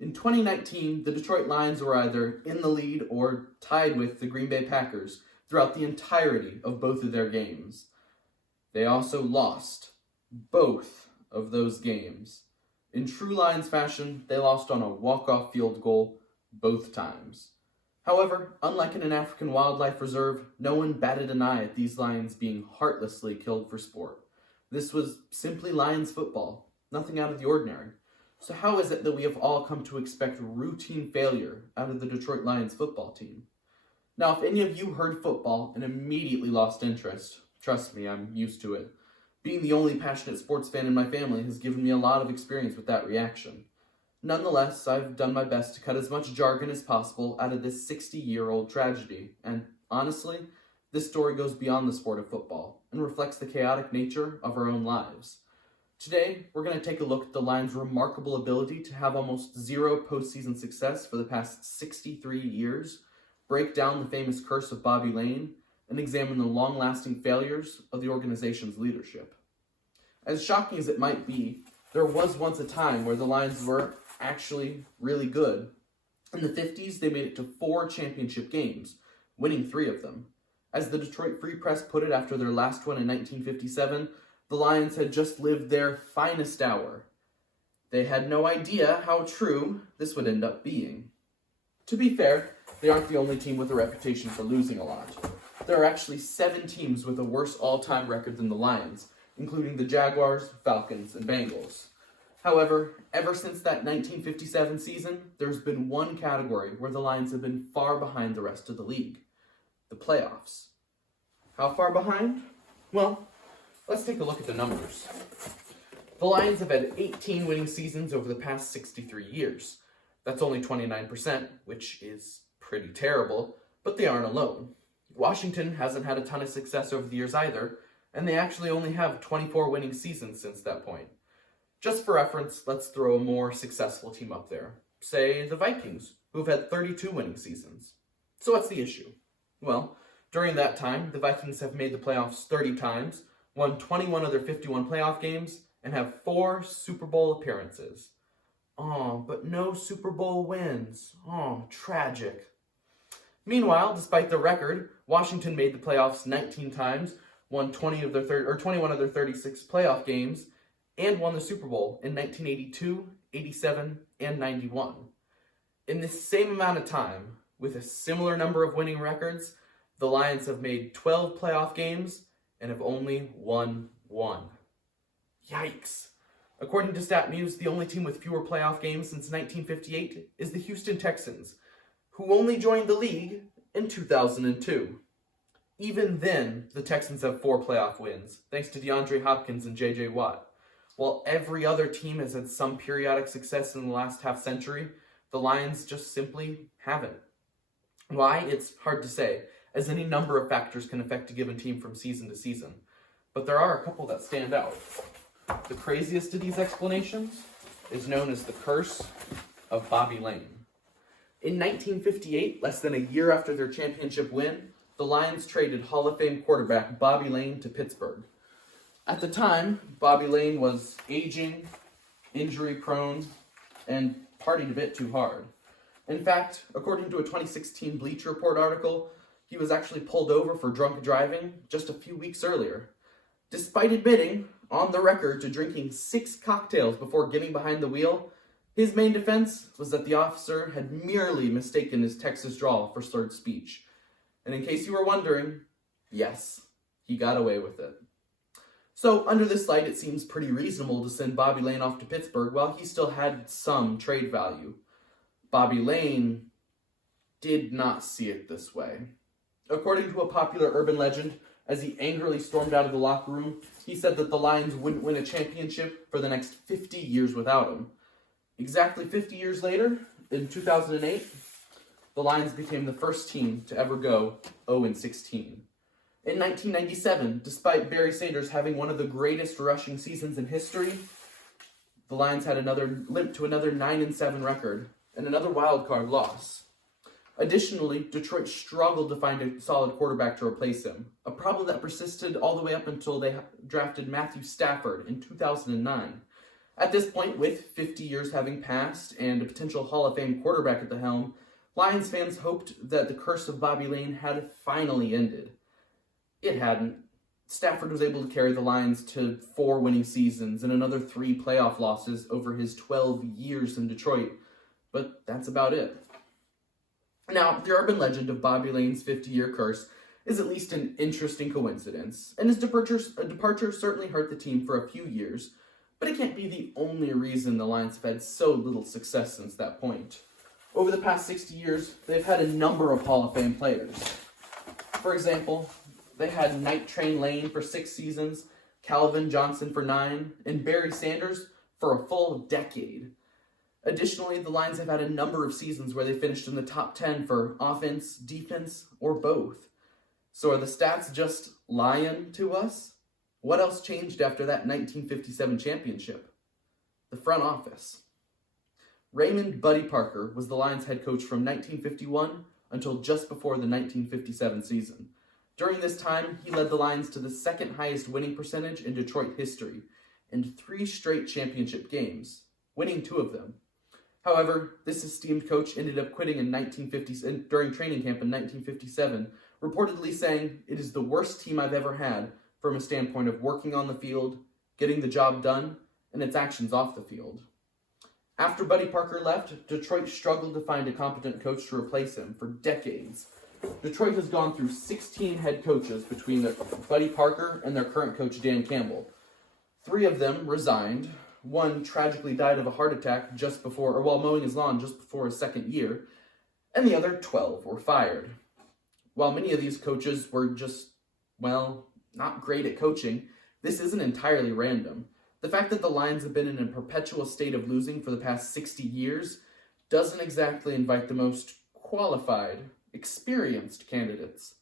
In 2019, the Detroit Lions were either in the lead or tied with the Green Bay Packers throughout the entirety of both of their games. They also lost both of those games. In true Lions fashion, they lost on a walk-off field goal both times. However, unlike in an African wildlife reserve, no one batted an eye at these lions being heartlessly killed for sport. This was simply Lions football, nothing out of the ordinary. So how is it that we have all come to expect routine failure out of the Detroit Lions football team? Now, if any of you heard football and immediately lost interest, trust me, I'm used to it. Being the only passionate sports fan in my family has given me a lot of experience with that reaction. Nonetheless, I've done my best to cut as much jargon as possible out of this 60-year-old tragedy, and honestly, this story goes beyond the sport of football and reflects the chaotic nature of our own lives. Today, we're going to take a look at the Lions' remarkable ability to have almost zero postseason success for the past 63 years, break down the famous Curse of Bobby Layne, and examine the long-lasting failures of the organization's leadership. As shocking as it might be, there was once a time where the Lions were actually really good. In the 50s, they made it to 4 championship games, winning 3 of them. As the Detroit Free Press put it after their last one in 1957, the Lions had just lived their finest hour. They had no idea how true this would end up being. To be fair, they aren't the only team with a reputation for losing a lot. There are actually 7 teams with a worse all-time record than the Lions, including the Jaguars, Falcons, and Bengals. However, ever since that 1957 season, there's been one category where the Lions have been far behind the rest of the league: the playoffs. How far behind? Well, let's take a look at the numbers. The Lions have had 18 winning seasons over the past 63 years. That's only 29%, which is pretty terrible, but they aren't alone. Washington hasn't had a ton of success over the years either, and they actually only have 24 winning seasons since that point. Just for reference, let's throw a more successful team up there. Say the Vikings, who've had 32 winning seasons. So what's the issue? Well, during that time, the Vikings have made the playoffs 30 times, won 21 of their 51 playoff games, and have 4 Super Bowl appearances. Oh, but no Super Bowl wins. Oh, tragic. Meanwhile, despite the record, Washington made the playoffs 19 times, won 21 of their 36 playoff games, and won the Super Bowl in 1982, 87, and 91. In this same amount of time, with a similar number of winning records, the Lions have made 12 playoff games and have only won 1. Yikes. According to StatMuse, the only team with fewer playoff games since 1958 is the Houston Texans, who only joined the league in 2002. Even then, the Texans have 4 playoff wins, thanks to DeAndre Hopkins and J.J. Watt. While every other team has had some periodic success in the last half-century, the Lions just simply haven't. Why? It's hard to say, as any number of factors can affect a given team from season to season. But there are a couple that stand out. The craziest of these explanations is known as the Curse of Bobby Layne. In 1958, less than a year after their championship win, the Lions traded Hall of Fame quarterback Bobby Layne to Pittsburgh. At the time, Bobby Layne was aging, injury-prone, and partied a bit too hard. In fact, according to a 2016 Bleacher Report article, he was actually pulled over for drunk driving just a few weeks earlier. Despite admitting, on the record, to drinking 6 cocktails before getting behind the wheel, his main defense was that the officer had merely mistaken his Texas drawl for slurred speech. And in case you were wondering, yes, he got away with it. So, under this light, it seems pretty reasonable to send Bobby Layne off to Pittsburgh while he still had some trade value. Bobby Layne did not see it this way. According to a popular urban legend, as he angrily stormed out of the locker room, he said that the Lions wouldn't win a championship for the next 50 years without him. Exactly 50 years later, in 2008, the Lions became the first team to ever go 0-16. In 1997, despite Barry Sanders having one of the greatest rushing seasons in history, the Lions had another limp to another 9-7 record and another wildcard loss. Additionally, Detroit struggled to find a solid quarterback to replace him, a problem that persisted all the way up until they drafted Matthew Stafford in 2009. At this point, with 50 years having passed and a potential Hall of Fame quarterback at the helm, Lions fans hoped that the curse of Bobby Layne had finally ended. It hadn't. Stafford was able to carry the Lions to 4 winning seasons and another 3 playoff losses over his 12 years in Detroit, but that's about it. Now, the urban legend of Bobby Layne's 50-year curse is at least an interesting coincidence, and his departure certainly hurt the team for a few years, but it can't be the only reason the Lions have had so little success since that point. Over the past 60 years, they've had a number of Hall of Fame players. For example, they had Night Train Lane for 6 seasons, Calvin Johnson for 9, and Barry Sanders for a full decade. Additionally, the Lions have had a number of seasons where they finished in the top 10 for offense, defense, or both. So are the stats just lying to us? What else changed after that 1957 championship? The front office. Raymond Buddy Parker was the Lions head coach from 1951 until just before the 1957 season. During this time, he led the Lions to the second highest winning percentage in Detroit history and 3 straight championship games, winning 2 of them. However, this esteemed coach ended up quitting during training camp in 1957, reportedly saying, "It is the worst team I've ever had from a standpoint of working on the field, getting the job done, and its actions off the field." After Buddy Parker left, Detroit struggled to find a competent coach to replace him for decades. Detroit has gone through 16 head coaches between Buddy Parker and their current coach, Dan Campbell. 3 of them resigned. 1 tragically died of a heart attack while mowing his lawn just before his second year, and the other 12 were fired. While many of these coaches were just, not great at coaching, this isn't entirely random. The fact that the Lions have been in a perpetual state of losing for the past 60 years doesn't exactly invite the most qualified, experienced candidates.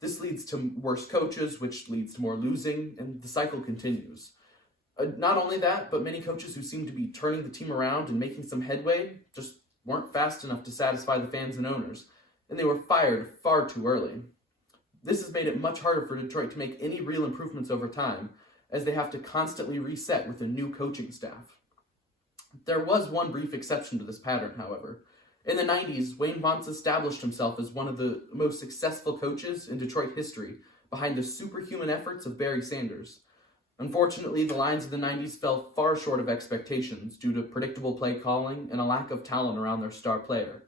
This leads to worse coaches, which leads to more losing, and the cycle continues. Not only that, but many coaches who seem to be turning the team around and making some headway just weren't fast enough to satisfy the fans and owners, and they were fired far too early. This has made it much harder for Detroit to make any real improvements over time, as they have to constantly reset with a new coaching staff. There was one brief exception to this pattern, however. In the 90s, Wayne Fontes established himself as one of the most successful coaches in Detroit history, behind the superhuman efforts of Barry Sanders. Unfortunately, the Lions of the 90s fell far short of expectations due to predictable play calling and a lack of talent around their star player.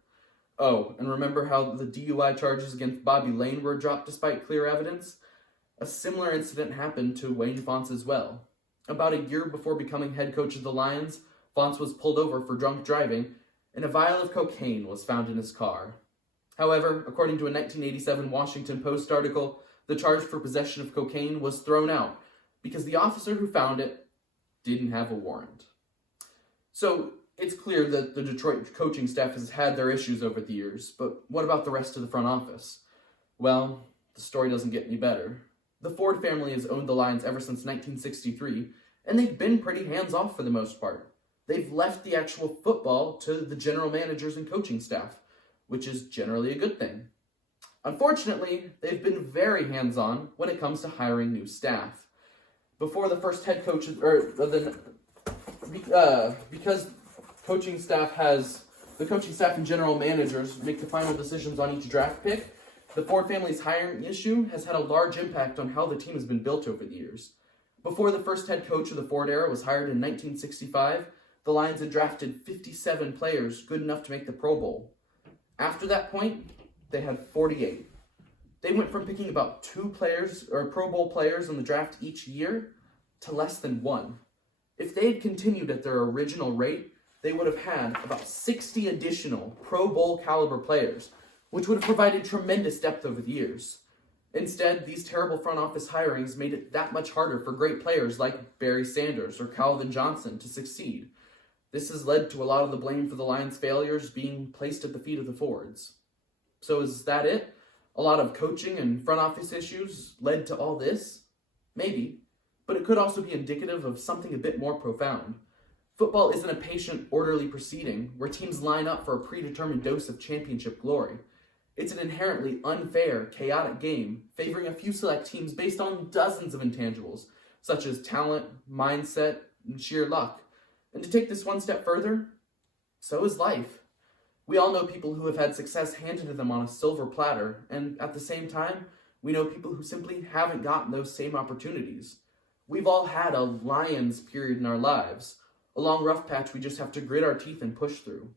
Oh, and remember how the DUI charges against Bobby Layne were dropped despite clear evidence? A similar incident happened to Wayne Fontes as well. About a year before becoming head coach of the Lions, Fontes was pulled over for drunk driving, and a vial of cocaine was found in his car. However, according to a 1987 Washington Post article, the charge for possession of cocaine was thrown out because the officer who found it didn't have a warrant. So, it's clear that the Detroit coaching staff has had their issues over the years, but what about the rest of the front office? Well, the story doesn't get any better. The Ford family has owned the Lions ever since 1963, and they've been pretty hands-off for the most part. They've left the actual football to the general managers and coaching staff, which is generally a good thing. Unfortunately, they've been very hands-on when it comes to hiring new staff. Before the first head coach, because the coaching staff and general managers make the final decisions on each draft pick, the Ford family's hiring issue has had a large impact on how the team has been built over the years. Before the first head coach of the Ford era was hired in 1965, the Lions had drafted 57 players good enough to make the Pro Bowl. After that point, they had 48. They went from picking about 2 Pro Bowl players in the draft each year to less than 1. If they had continued at their original rate, they would have had about 60 additional Pro Bowl caliber players, which would have provided tremendous depth over the years. Instead, these terrible front office hirings made it that much harder for great players like Barry Sanders or Calvin Johnson to succeed. This has led to a lot of the blame for the Lions' failures being placed at the feet of the Fords. So is that it? A lot of coaching and front office issues led to all this? Maybe, but it could also be indicative of something a bit more profound. Football isn't a patient, orderly proceeding where teams line up for a predetermined dose of championship glory. It's an inherently unfair, chaotic game, favoring a few select teams based on dozens of intangibles, such as talent, mindset, and sheer luck. And to take this one step further, so is life. We all know people who have had success handed to them on a silver platter, and at the same time, we know people who simply haven't gotten those same opportunities. We've all had a lion's period in our lives, a long rough patch we just have to grit our teeth and push through.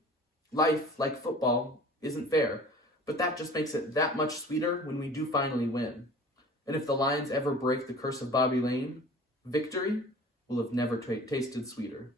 Life, like football, isn't fair, but that just makes it that much sweeter when we do finally win. And if the Lions ever break the curse of Bobby Layne, victory will have never tasted sweeter.